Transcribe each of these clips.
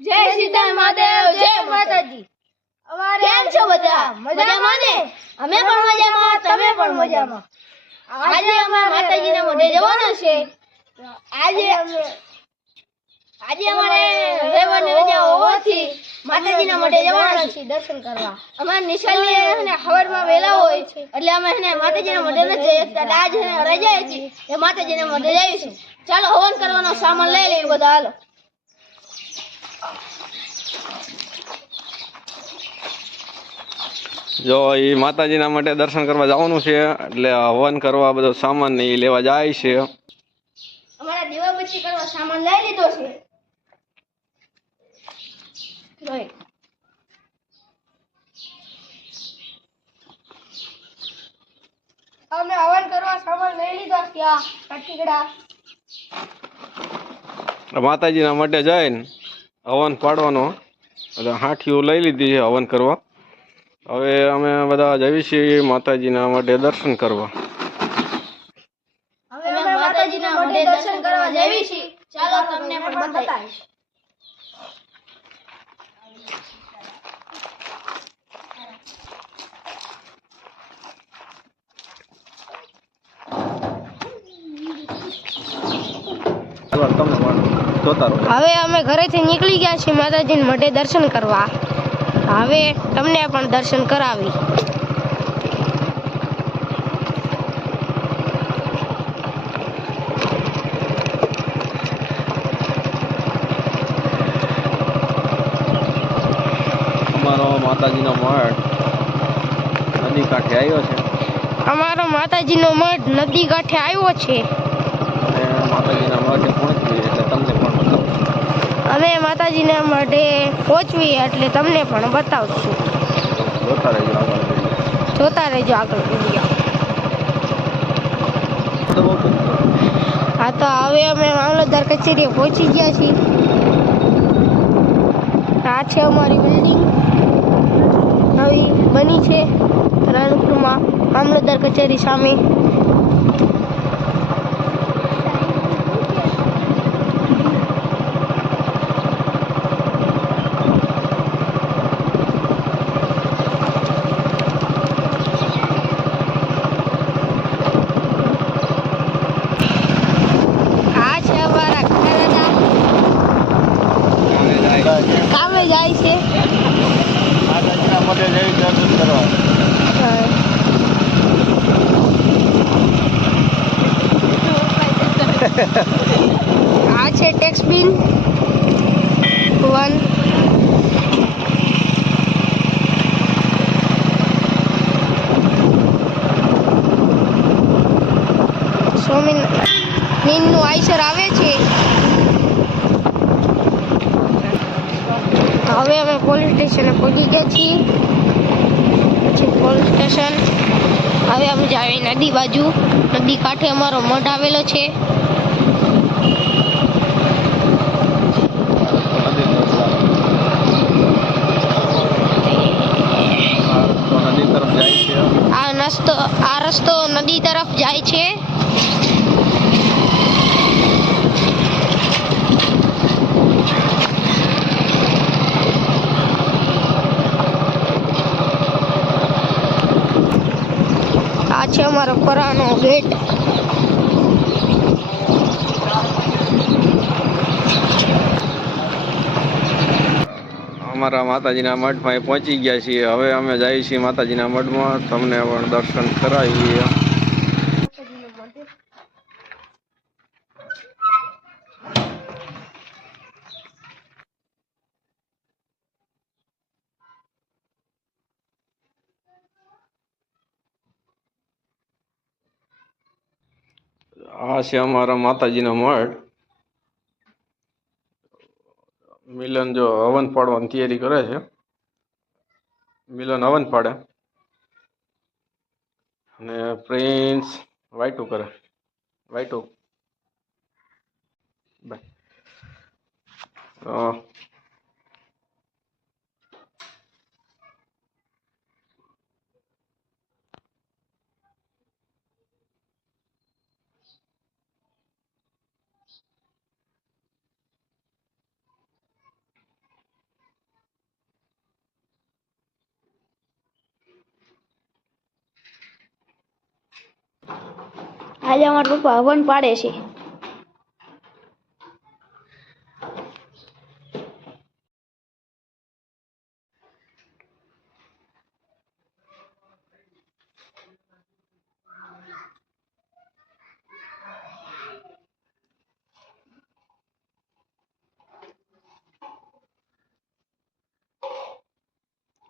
જય સીતા મહાદેવ જય માતાજી. કેમ છો બધા? મજામાં ને? અમે પણ મજામાં તમે પણ મજામાં. આજે અમે માતાજીના મોઢે જવાનો છે. આજે આજે અમારે રવિવારની રજા હોવાથી માતાજીના મોઢે જવાના છે દર્શન કરવા. અમારે નિશાળની અને હવારમાં વહેલા હોય છે એટલે અમે એને માતાજીના મોઢે નથી જઈ શકતા આજે રજા હતી એ માતાજીના મોઢે જઈશું. ચાલો હવન કરવાનો સામાન લઈ લઈએ બધા. હાલો. જો એ માતાજીના માટે દર્શન કરવા જવાનું છે એટલે હવન કરવા બધો સામાન ને એ લેવા જાય છે. અમારે દીવાબત્તી કરવા સામાન લઈ લીધો છે. અમે હવન કરવા સામાન લઈ લીધો છે આ કટીકડા માતાજીના માટે જઈને હવન પાડવાનો. એટલે હાંઠીઓ લઈ લીધી છે હવન કરવા. હવે અમે બધા જઈએ છીએ માતાજીના માટે દર્શન કરવા. હવે અમે માતાજીના મોઢે દર્શન કરવા જઈએ છીએ. ચાલો તમને પણ બતાવીશ. જોતા રહો હવે અમે ઘરેથી નીકળી ગયા છીએ માતાજીને મઢે દર્શન કરવા. હવે તમને પણ દર્શન કરાવી. અમારો માતાજીનો મઠ નદી કાંઠે આવ્યો છે. અમારો માતાજીનો મઢ નદી કાંઠે આવ્યો છે. માતાજીના મઠે પહોંચીએ એટલે તમને પણ બતાવું અમે માતાજીના મઢે પહોંચવી એટલે તમને પણ બતાવશું. જોતા રહેજો આગળ વીડિયો. હા તો હવે અમે મામલતદાર કચેરીએ પહોંચી ગયા છીએ. આ છે અમારી બિલ્ડિંગ નવી બની છે. રાણપુરમાં મામલતદાર કચેરી સામે આ છે અમારા ઘરડા કામે જાય છે માતાજીના મઠે જઈ દર્શન કરવા આ છે ટેક્સ બિન વન સ્વામી નીનનું આઈસર આવે છે. હવે અમે પોલીસ સ્ટેશને પહોંચી ગયા છીએ. પછી પોલીસ સ્ટેશન હવે અમે જાવી નદી બાજુ. નદી કાંઠે અમારો મઠ આવેલો છે નદી તરફ જાય છે આ રસ્તો આ રસ્તો નદી તરફ જાય છે. આ છે અમારો પરાનો ગેટ. અમારા માતાજીના મઠમાં પહોંચી ગયા છીએ. હવે અમે જઈએ છીએ માતાજીના મઠમાં. તમને પણ દર્શન કરાવીએ. આ છે અમારા માતાજીનો મઠ. મિલન જો હવન પાડવાની તૈયારી કરે છે. મિલન હવન પાડે. અને પ્રિન્સ વાઇટુ કરે. વાઇટુ. બાય. આજે અમારા પપ્પા હવન પાડે છે.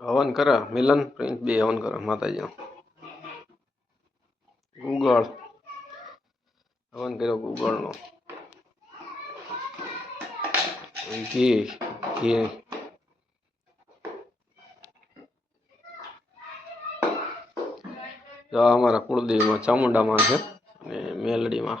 હવન કરા, મિલન પ્રિન્સ બે હવન કરા, માતાજી ગુગળ હવન કર્યો ગૂગળનો ઘી ઘી અમારા કુળદેવીમાં ચામુંડામાં છે અને મેલડીમાં.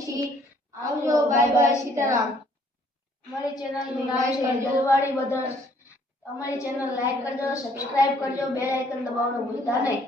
છીએ આવજો, બાય બાય સીતારામ. અમારી ચેનલનું લાઈક કરજો વાળી બધા અમારી ચેનલ લાઈક કરજો સબસ્ક્રાઇબ કરજો બેલ આઇકન દબાવવાનું ભૂલતા નહીં.